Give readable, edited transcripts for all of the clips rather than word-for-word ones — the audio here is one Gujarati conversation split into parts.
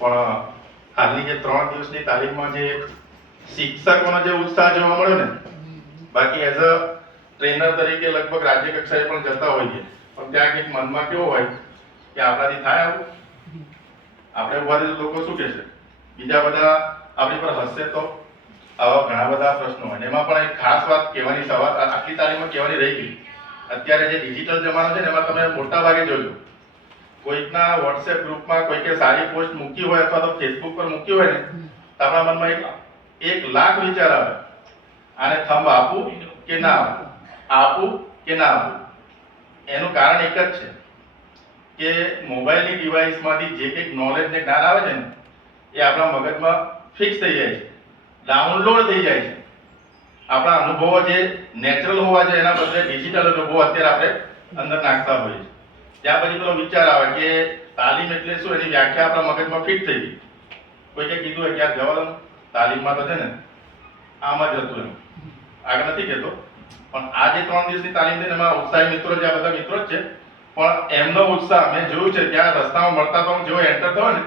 પણ હાલની જે 3 દિવસની તાલીમમાં જે શિક્ષકોનો જે ઉત્સાહ જોવા મળ્યો ને, બાકી એઝ અ ટ્રેનર તરીકે લગભગ રાજ્ય કક્ષાએ પણ જતા હોઈએ, પણ ત્યાં કંઈક મનમાં કેવું હોય કે આપણાથી થાય આવું, આપણે ઉભા રહીએ લોકો શું કહેશે, બીજા બધા આપણી પર હસશે, તો આવા ઘણા બધા પ્રશ્નો હોય. એમાં પણ એક ખાસ વાત કહેવાની સવાલ આટલી તાલીમમાં કહેવાની રહી ગઈ. અત્યારે જે ડિજિટલ જમાનો છે ને, એમાં તમે મોટા ભાગે જોજો, કોઈકના વોટ્સએપ ગ્રુપમાં કોઈકે સારી પોસ્ટ મૂકી હોય અથવા તો ફેસબુક પર મૂકી હોય ને, તો આપણા મનમાં એક લાખ વિચાર આવે, આને થંબ આપું કે ના આપું, આપું કે ના આપું. એનું કારણ એક જ છે કે મોબાઈલની ડિવાઇસમાંથી જે કંઈક નોલેજ ને જ્ઞાન આવે છે ને, એ આપણા મગજમાં ફિક્સ થઈ જાય છે, ડાઉનલોડ થઈ જાય છે. આપણા અનુભવો જે નેચરલ હોવા જોઈએ એના બદલે ડિજિટલ અનુભવો અત્યારે આપણે અંદર નાખતા હોઈએ છીએ. ત્યાં પછી પેલો વિચાર આવે કે તાલીમ એટલે શું, એની વ્યાખ્યા આપણા મગજમાં ફિટ થઈ ગઈ. કોઈકે કીધું હોય કે યાર જવા દો, તાલીમમાં તો છે ને આમ જ હતું, એમ આગળ નથી કહેતો, પણ આ જે 3 દિવસની તાલીમ છે ને, એમાં ઉત્સાહી મિત્રો જે આ બધા મિત્રો જ છે, પણ એમનો ઉત્સાહ મેં જોયું છે. ત્યાં રસ્તામાં મળતા તો જેવો એન્ટર થયો ને,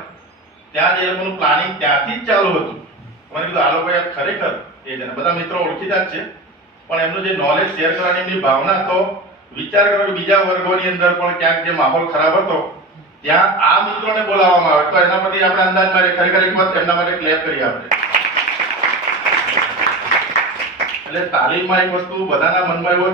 ત્યાં જે લોકોનું પ્લાનિંગ ત્યાંથી જ ચાલુ હતું. મને કીધું આ લોકો યાર ખરેખર એ છે ને, બધા મિત્રો ઓળખીતા જ છે, પણ એમનું જે નોલેજ શેર કરવાની એમની ભાવના, તો વિચાર કરો કે બીજા વર્ગોની અંદર પણ ક્યાંક જે માહોલ ખરાબ હતો, ત્યાં આ મિત્રોને બોલાવવામાં આવે, તો એના પરથી આપણે અંદાજ મારીએ. ખરેખર એક વાત એમના માટે ક્લેપ કરીએ આપણે. એટલે તાલીમમાં એક વસ્તુ બધાના મનમાં એવો